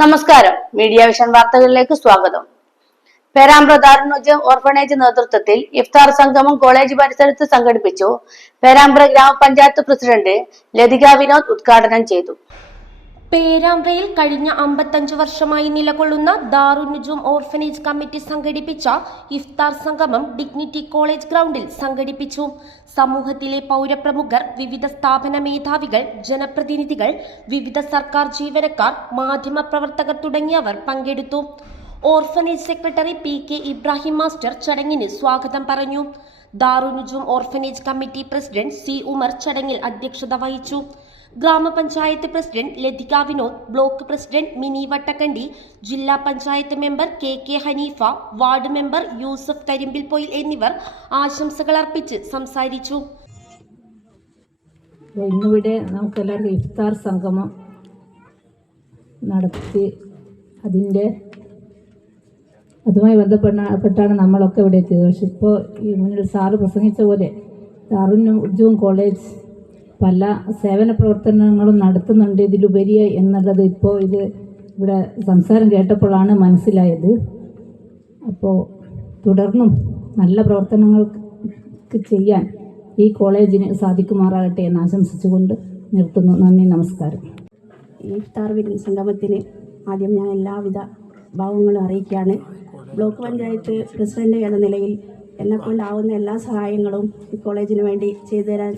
നമസ്കാരം. Media vision വാർത്തകളിലേക്ക് സ്വാഗതം. പേരാമ്പ്ര ദാറുന്നൂജം ഓർഫനേജ് നേതൃത്വത്തിൽ ഇഫ്താർ സംഗമം കോളേജ് പരിസരത്ത് സംഘടിപ്പിച്ചു. പേരാമ്പ്ര ഗ്രാമപഞ്ചായത്ത് പ്രസിഡന്റ് ലതിക വിനോദ് ഉദ്ഘാടനം ചെയ്തു. പേരാമ്പ്രയിൽ കഴിഞ്ഞ 55 വർഷമായി നിലകൊള്ളുന്ന ദാറുന്നൂജം ഓർഫനേജ് കമ്മിറ്റി സംഘടിപ്പിച്ച ഇഫ്താർ സംഗമം ഡിഗ്നിറ്റി കോളേജ് ഗ്രൗണ്ടിൽ സംഘടിപ്പിച്ചു. സമൂഹത്തിലെ പൗരപ്രമുഖർ, വിവിധ സ്ഥാപന മേധാവികൾ, ജനപ്രതിനിധികൾ, വിവിധ സർക്കാർ ജീവനക്കാർ, മാധ്യമപ്രവർത്തകർ തുടങ്ങിയവർ പങ്കെടുത്തു. Orphanage secretary PK Ibrahim master ചടങ്ങിന് സ്വാഗതം പറഞ്ഞു. Darunnujoom orphanage committee president C Umar ചടങ്ങിൽ അധ്യക്ഷത വഹിച്ചു. ഗ്രാമപഞ്ചായത്ത് president Lathika Vinod, block president Mini Vattakandi, ജില്ലാ panchayat member KK Haneefa, ward member Yusuf Karimbilpoyil എന്നിവർ ആശംസകൾ അർപ്പിച്ച് സംസാരിച്ചു. ഇന്നിവിടെ നമുക്കെല്ലാവർക്കും ഇഫ്താർ സംഗമം നടത്തി അതുമായി ബന്ധപ്പെട്ടാണ് നമ്മളൊക്കെ ഇവിടെ എത്തിയത്. പക്ഷെ ഇപ്പോൾ ഈ മുന്നിൽ സാറ് പ്രസംഗിച്ച പോലെ ദാറുന്നൂജം കോളേജ് പല സേവന പ്രവർത്തനങ്ങളും നടത്തുന്നുണ്ട് ഇതിലുപരിയായി എന്നുള്ളത് ഇപ്പോൾ ഇവിടെ സംസാരം കേട്ടപ്പോഴാണ് മനസ്സിലായത്. അപ്പോൾ തുടർന്നും നല്ല പ്രവർത്തനങ്ങൾക്ക് ചെയ്യാൻ ഈ കോളേജിന് സാധിക്കുമാറാകട്ടെ എന്ന് ആശംസിച്ചുകൊണ്ട് നിർത്തുന്നു. നന്ദി, നമസ്കാരം. ഈ ഇഫ്താർ വിരുന്ന് സംഗമത്തിന് ആദ്യം ഞാൻ എല്ലാവിധ ഭാവങ്ങളും അറിയിക്കുകയാണ്. ബ്ലോക്ക് പഞ്ചായത്ത് പ്രസിഡന്റ് എന്ന നിലയിൽ എന്നെക്കൊണ്ടാവുന്ന എല്ലാ സഹായങ്ങളും ഈ കോളേജിന് വേണ്ടി ചെയ്തു തരാൻ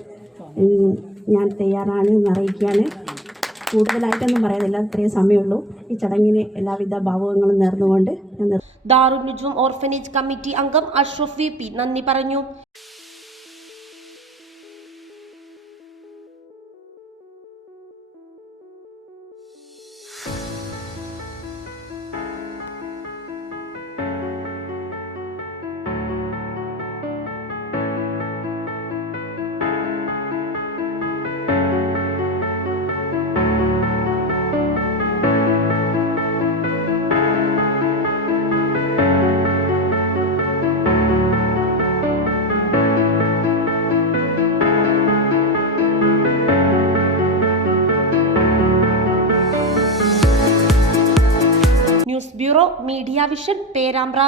ഞാൻ തയ്യാറാണ് എന്ന് അറിയിക്കുകയാണ്. കൂടുതലായിട്ടൊന്നും പറയുന്നില്ല, അത്രയും സമയമുള്ളൂ. ഈ ചടങ്ങിന് എല്ലാവിധ ഭാവുകങ്ങളും നേർന്നുകൊണ്ട് ദാറുന്നൂജം ഓർഫനേജ് കമ്മിറ്റി അംഗം അഷ്റഫ് VP നന്ദി പറഞ്ഞു. News bureau, media vision, Perambra.